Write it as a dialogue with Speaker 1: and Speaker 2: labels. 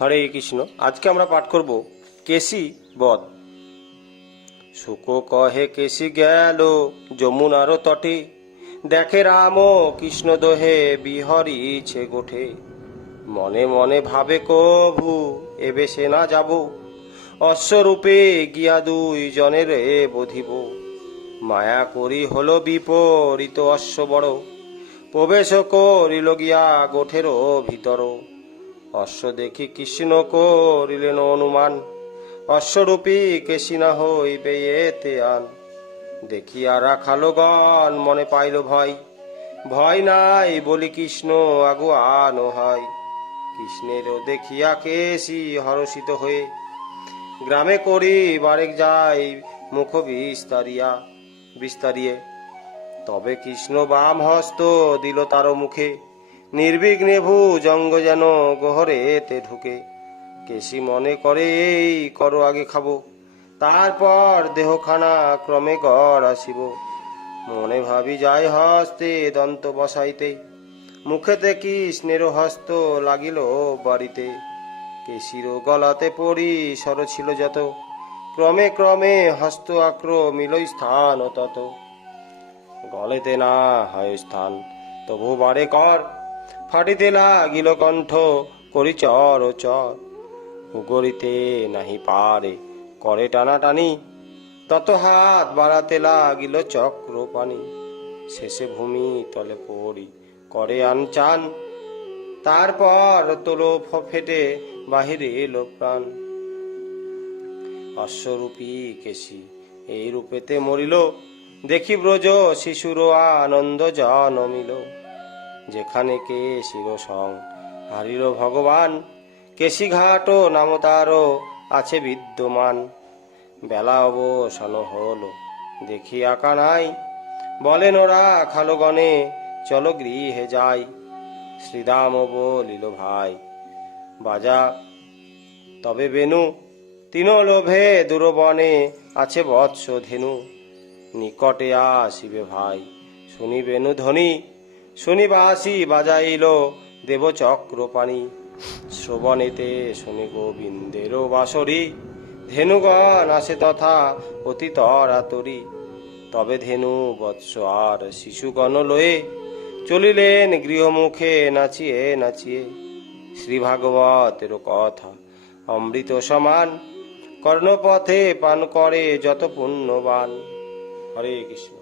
Speaker 1: হরে কৃষ্ণ। আজকে আমরা পাঠ করব কেসি বধ। শুক কহে কেসি গেল যমুনার তটে। দেখে রাম কৃষ্ণ দোহে বিহরিছে গোঠে। মনে মনে ভাবে কভু, এবে সে না যাব। অশ্বরূপে গিয়া দুই জনের বধিব। মায়া করি হলো বিপরীত অশ্ব বড়। প্রবেশ করিল গিয়া গোঠেরও ভিতর। অশ্ব দেখি কৃষ্ণ করিলেন অনুমান। অশ্বরূপী কেশিনা হইবে এতে আন। দেখিয়া রাখালো গণ মনে পাইল ভয়। ভয় নাই বলি কৃষ্ণ আগু আগুয়ান হয়। কৃষ্ণেরও দেখিয়া কেশি হরষিত হয়ে। গ্রামে করি বারেক যাই মুখ বিস্তারিয়া, বিস্তারিয়ে। তবে কৃষ্ণ বাম হস্ত দিল তার মুখে। নির্বিঘ্নে ভুজঙ্গ যেন গহরেতে ঢুকে। কেশি মনে করে, এই করো, আগে খাব। তারপর দেহখানা ক্রমে গড় আসিব। মনে ভাবি, যাই হস্তে দন্ত বসাইতে। মুখেতে স্নেহ হস্ত লাগিল বাড়িতে। কেশির গলাতে পড়ি সর ছিল যত। ক্রমে ক্রমে হস্ত আক্র মিল স্থান তত। গলেতে না হয় স্থান, তবু বারে কর। ফাটিতে লাগিল কণ্ঠ, করি চর, ও চর। উগরিতে নাহি পারে, করে টানা টানি তত হাত বাড়াতে লাগিল চক্র পানি শেষে ভূমি তলে পড়ি, করে আনচান। তারপর তোলো ফেটে বাহিরে এলো প্রাণ। অশ্বরূপী কেশি, এই রূপেতে মরিল। দেখি ব্রজ শিশুর আনন্দ জনমিল। যেখানে কে শির সং। হারিল ভগবান কেশি ঘাট নাম তারও আছে বিদ্যমান। বেলা অবসান হলো দেখি আঁকা নাই বলেন ওরা খালো গণে, চলো গৃহে যাই। শ্রীরাম বলিল, ভাই, বাজা। তবে বেনু, তিন লোভে দূরবনে আছে বৎস ধেনু। নিকটে আসিবে ভাই শুনি বেনু ধ্বনি। শুনি বাসি বাজাইল দেব চক্র পানি শ্রবণেতে শুনি গোবিন্দের বাসরি। ধেনুগণ আসে তথা অতি তরাতরি তবে ধেনু বৎস আর শিশুগণ লয়ে চলিলেন গৃহমুখে নাচিয়ে নাচিয়ে। শ্রী ভাগবতের কথা অমৃত সমান। কর্ণপথে পান করে যত পুণ্যবান। হরে কৃষ্ণ।